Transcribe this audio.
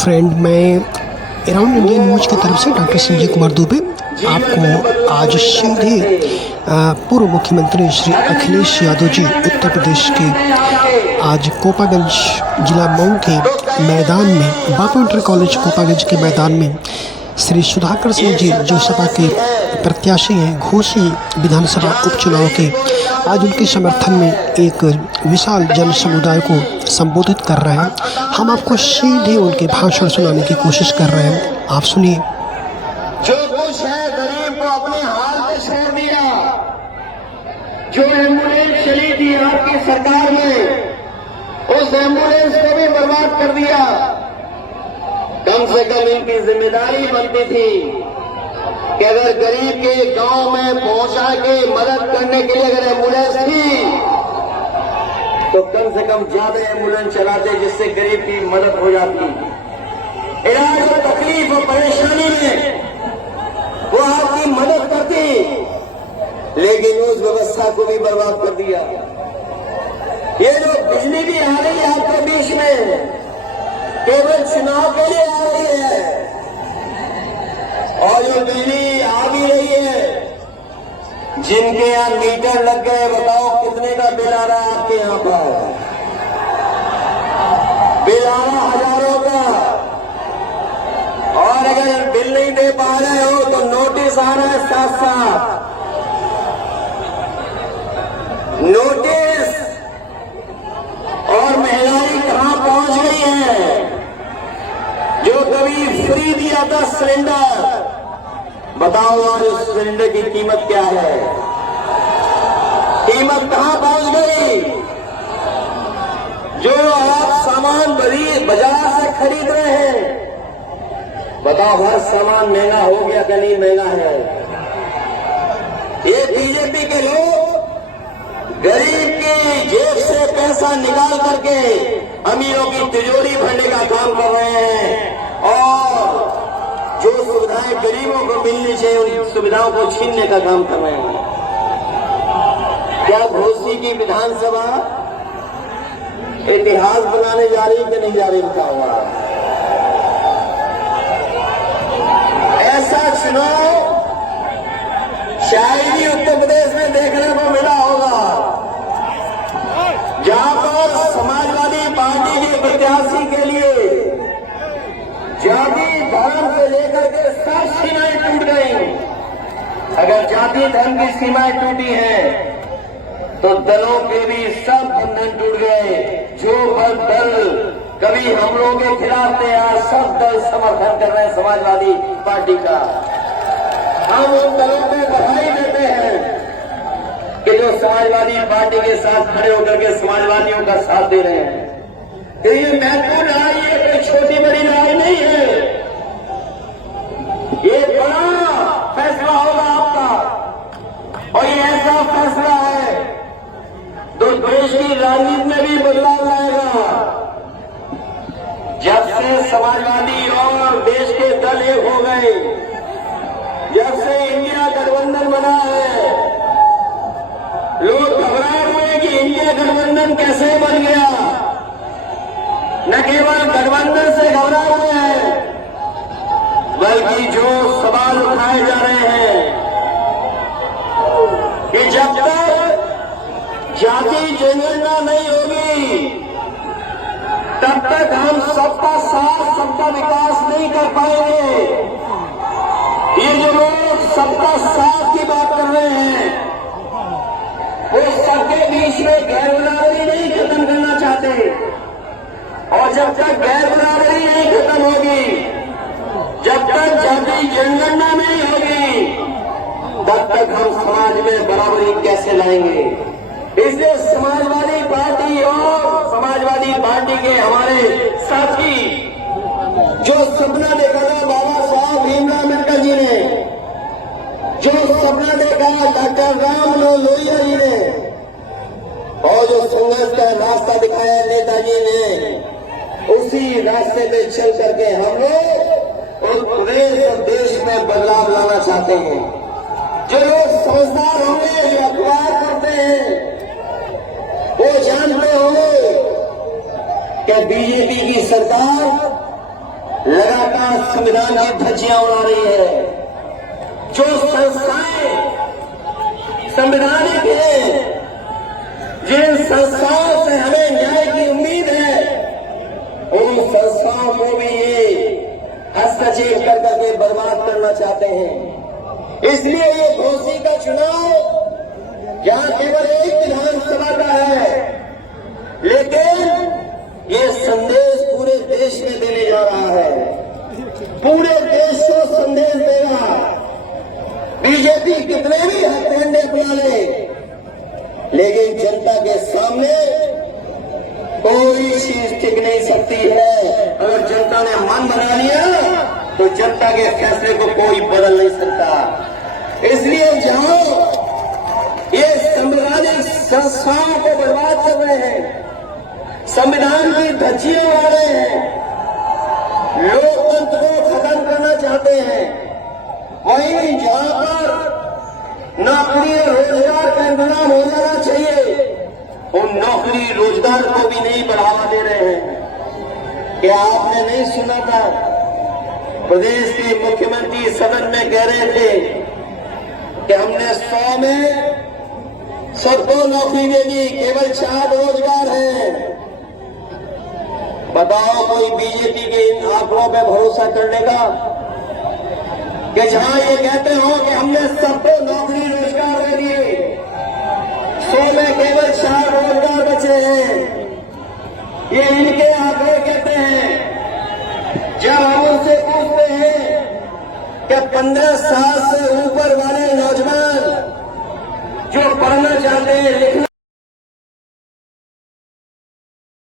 Friend, मैं around India news की तरफ से डॉक्टर संजय कुमार दुबे आपको आज सीधे पूर्व मुख्यमंत्री श्री अखिलेश यादव जी उत्तर प्रदेश के आज कोपागंज जिला मऊ के मैदान में बापू इंटर कॉलेज कोपागंज के मैदान में श्री सुधाकर सिंह जी जो सपा के प्रत्याशी हैं घोसी विधानसभा उपचुनाव के, आज उनके समर्थन में एक विशाल जन समुदाय को संबोधित कर रहे हैं। हम आपको सीधे उनके भाषण सुनाने की कोशिश कर रहे हैं, आप सुनिए। जो कुछ है गरीब को अपने हाल में छोड़ दिया, जो एम्बुलेंस चली थी आपकी सरकार में, उस एम्बुलेंस को भी बर्बाद कर दिया। कम से कम इनकी जिम्मेदारी बनती थी कि अगर गरीब के गांव में पहुंचा के मदद करने के लिए अगर एम्बुलेंस थी तो कम से कम ज्यादा एम्बुलेंस चलाते जिससे गरीब की मदद हो जाती। इलाज और तकलीफ और परेशानी में वो आपकी मदद करती, लेकिन उस व्यवस्था को भी बर्बाद कर दिया। ये जो बिजली भी आ रही है आपके बीच में, केवल चुनाव के लिए आ रही है, और जो बिजली आ भी रही है, जिनके यहां मीटर लग गए, बताओ कितने का बिल आ रहा है आपके यहां पर? बिल आ रहा हजारों का, और अगर बिल नहीं दे पा रहे हो तो नोटिस आ रहा है साथ नोटिस। और महंगाई कहां पहुंच गई है? जो कभी फ्री दिया था सिलेंडर, बताओ आज उस सिलेंडर की कीमत क्या है? कीमत कहां पहुंच गई? जो आप सामान बाजार से खरीद रहे हैं, बताओ हर सामान महंगा हो गया कि नहीं महंगा है? ये बीजेपी के लोग गरीब की जेब से पैसा निकाल करके अमीरों की तिजोरी भरने का काम कर रहे हैं, और जो सुविधाएं गरीबों को मिलनी चाहिए उन सुविधाओं को छीनने का काम कर रहे हैं। क्या घोसी की विधानसभा इतिहास बनाने जा रही कि नहीं जा रही? बताओ। ऐसा चुनाव शायद ही उत्तर प्रदेश में देखने को मिला होगा, जहां पर समाजवादी पार्टी के प्रत्याशी के लिए जाति धर्म से लेकर के सब सीमाएं टूट गई। अगर जाति धर्म की सीमाएं टूटी हैं तो दलों के भी सब बंधन टूट गए। जो दल कभी हम लोगों के खिलाफ थे, आज सब दल समर्थन कर रहे हैं समाजवादी पार्टी का। हम उन दलों को बधाई देते हैं कि जो समाजवादी पार्टी के साथ खड़े होकर के समाजवादियों का साथ दे रहे हैं। तो ये महत्वपूर्ण लड़ाई है, कोई छोटी बड़ी लड़ाई नहीं है। ये बड़ा फैसला होगा आपका, और ये ऐसा फैसला है तो देश की राजनीति में भी बदलाव लाएगा। जब से समाजवादी और देश के दल एक हो गए, जब से इंडिया गठबंधन बना है, लोग घबराए हुए कि इंडिया गठबंधन कैसे बन गया। न केवल गठबंधन से घबराए हुए हैं, बल्कि जो सवाल उठाए जा रहे हैं कि जब तक जाति जनगणना नहीं होगी तब तक हम सबका साथ सबका विकास नहीं कर पाएंगे। ये जो लोग सबका साथ की बात कर रहे हैं, वो सबके बीच में गैर बराबरी नहीं खत्म करना चाहते, और जब तक गैर बराबरी नहीं खत्म होगी, जब तक जाति जनगणना नहीं होगी, तब तक हम समाज में बराबरी कैसे लाएंगे? इसलिए समाजवादी पार्टी और समाजवादी पार्टी के हमारे साथी जो सपना देखा था बाबा साहब भीमराव अम्बेडकर जी ने, जो सपना देखा डॉक्टर राम लोहिया जी ने, और जो संघर्ष का रास्ता दिखाया नेताजी ने, उसी रास्ते पे चल करके हम लोग उस प्रदेश और देश में बदलाव लाना चाहते हैं। जो लोग समझदार होंगे, जो अखबार पढ़ते हैं, वो जानते होंगे कि बीजेपी की सरकार लगातार संविधान की धज्जियां उड़ा रही है। जो संस्थाएं संवैधानिक है, जिन संस्थाओं से हमें न्याय की उम्मीद है, उन संस्थाओं को भी ये हस्तक्षेप कर करके बर्बाद करना चाहते हैं। इसलिए ये घोसी का चुनाव जहां केवल एक विधानसभा का है, लेकिन ये संदेश पूरे देश में देने जा रहा है, पूरे देश को संदेश देगा। बीजेपी कितने भी हथकंडे अपना ले, लेकिन जनता के सामने कोई चीज टिक नहीं सकती है। अगर जनता ने मन बना लिया तो जनता के फैसले को कोई बदल नहीं सकता। इसलिए जहां ये संवैधानिक संस्थाओं को बर्बाद कर रहे हैं, संविधान की धज्जियां उड़ा रहे हैं, लोकतंत्र को खत्म करना चाहते हैं, वहीं जहां पर नौकरी रोजगार का इंतजाम हो जाना चाहिए, उन नौकरी रोजगार को भी नहीं बढ़ावा दे रहे हैं। क्या आपने नहीं सुना था? प्रदेश के मुख्यमंत्री सदन में कह रहे थे कि हमने 100 में सबको नौकरी दे दी, केवल 4 रोजगार है। बताओ कोई बीजेपी के इन आंकड़ों पर भरोसा करने का कि जहां ये कहते हो कि हमने सबको नौकरी रोजगार दे दिए, 100 में केवल 4 रोजगार बचे हैं। ये इनके आंकड़े कहते हैं। जब हम उनसे पूछते हैं कि 15 साल से ऊपर वाले नौजवान जो पढ़ना चाहते हैं, लिखना